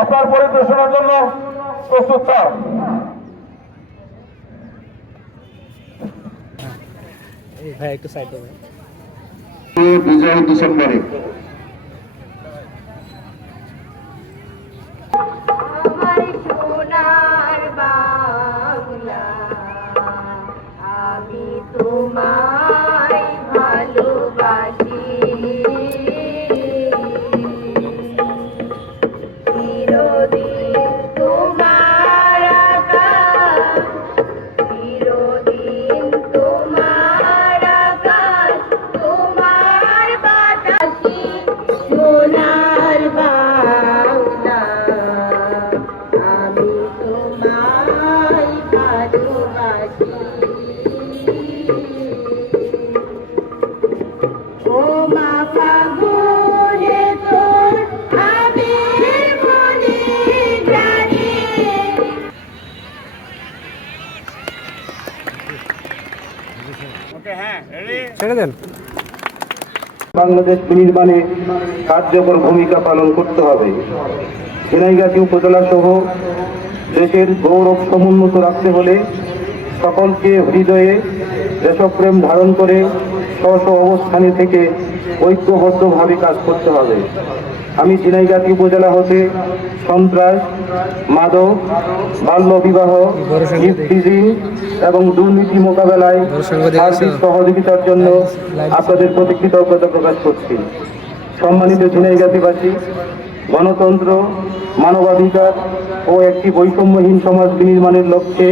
আপনার পরিদর্শনের জন্য প্রস্তুত স্যার ভাই একটু সাইড বিজয় ডিসেম্বরে। আমি ছেড়ে দেন। বাংলাদেশ বিনির্মাণে কার্যকর ভূমিকা পালন করতে হবে। ঝিনাইগাছি উপজেলা সহ দেশের গৌরব সমুন্নত রাখতে হলে সকলকে হৃদয়ে দেশপ্রেম ধারণ করে অবস্থানে থেকে ঐক্যবদ্ধভাবে কাজ করতে হবে। আমি ঝিনাইগাছি উপজেলা হতে সন্ত্রাস, মাদক, বাল্য বিবাহ এবং দুর্নীতি মোকাবেলায় সহযোগিতার জন্য আপনাদের প্রতি কৃতজ্ঞতা প্রকাশ করছি। সম্মানিত ঝিনাইগাতিবাসী, গণতন্ত্র, মানবাধিকার ও একটি বৈষম্যহীন সমাজ বিনির্মাণের লক্ষ্যে